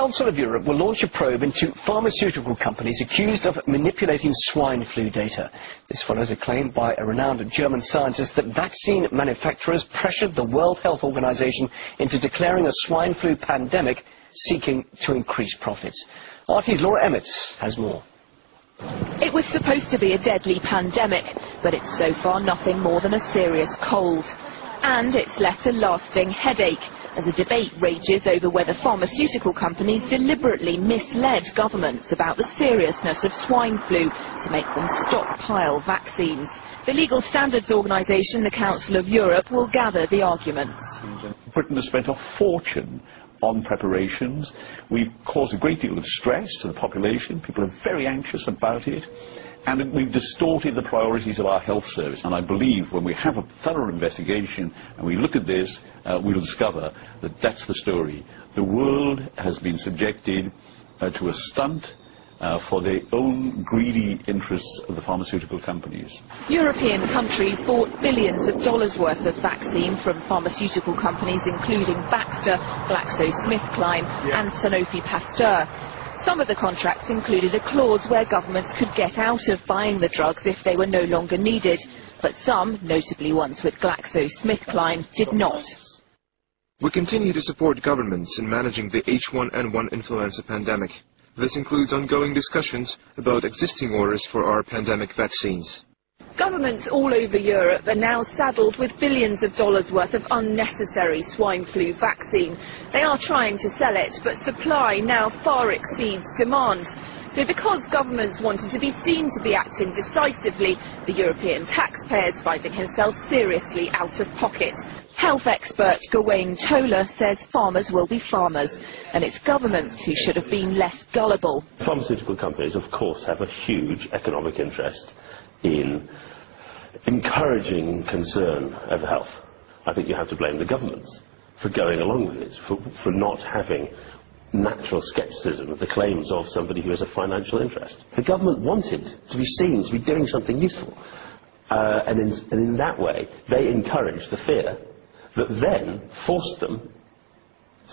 The Council of Europe will launch a probe into pharmaceutical companies accused of manipulating swine flu data. This follows a claim by a renowned German scientist that vaccine manufacturers pressured the World Health Organization into declaring a swine flu pandemic, seeking to increase profits. RT's Laura Emmett has more. It was supposed to be a deadly pandemic, but it's so far nothing more than a serious cold. And it's left a lasting headache, as a debate rages over whether pharmaceutical companies deliberately misled governments about the seriousness of swine flu to make them stockpile vaccines. The legal standards organisation, the Council of Europe, will gather the arguments. Britain has spent a fortune on preparations. We've caused a great deal of stress to the population. People are very anxious about it. And we've distorted the priorities of our health service. And I believe when we have a thorough investigation and we look at this, we'll discover that that's the story. The world has been subjected to a stunt for their own greedy interests of the pharmaceutical companies. European countries bought billions of dollars worth of vaccine from pharmaceutical companies including Baxter, GlaxoSmithKline and Sanofi Pasteur. Some of the contracts included a clause where governments could get out of buying the drugs if they were no longer needed, but some, notably ones with GlaxoSmithKline, did not. We continue to support governments in managing the H1N1 influenza pandemic. This includes ongoing discussions about existing orders for our pandemic vaccines. Governments all over Europe are now saddled with billions of dollars worth of unnecessary swine flu vaccine. They are trying to sell it, but supply now far exceeds demand. So because governments wanted to be seen to be acting decisively, the European taxpayer is finding himself seriously out of pocket. Health expert Gawain Tola says farmers will be farmers, and it's governments who should have been less gullible. Pharmaceutical companies, of course, have a huge economic interest in encouraging concern over health. I think you have to blame the governments for going along with it, for not having natural scepticism of the claims of somebody who has a financial interest. The government wanted to be seen to be doing something useful, and in that way they encouraged the fear that then forced them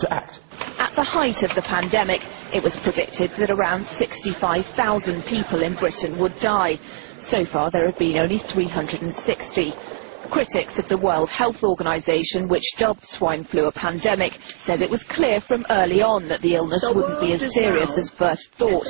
to act. At the height of the pandemic, it was predicted that around 65,000 people in Britain would die. So far, there have been only 360. Critics of the World Health Organization, which dubbed swine flu a pandemic, said it was clear from early on that the illness wouldn't be as serious as first thought.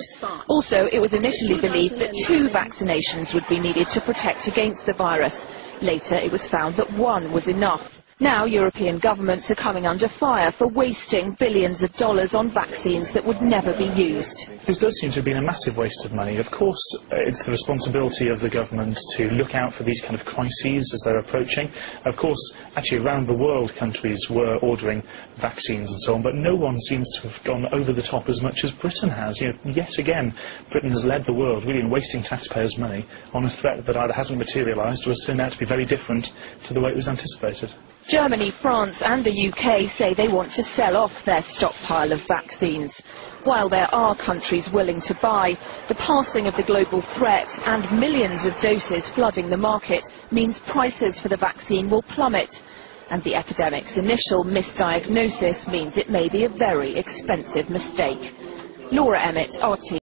Also, it was initially believed that 2 vaccinations would be needed to protect against the virus. Later, it was found that 1 was enough. Now European governments are coming under fire for wasting billions of dollars on vaccines that would never be used. This does seem to have been a massive waste of money. Of course, it's the responsibility of the government to look out for these kind of crises as they're approaching. Of course, actually around the world countries were ordering vaccines and so on, but no one seems to have gone over the top as much as Britain has. Yet again, Britain has led the world really in wasting taxpayers' money on a threat that either hasn't materialised or has turned out to be very different to the way it was anticipated. Germany, France and the UK say they want to sell off their stockpile of vaccines. While there are countries willing to buy, the passing of the global threat and millions of doses flooding the market means prices for the vaccine will plummet. And the epidemic's initial misdiagnosis means it may be a very expensive mistake. Laura Emmett, RT.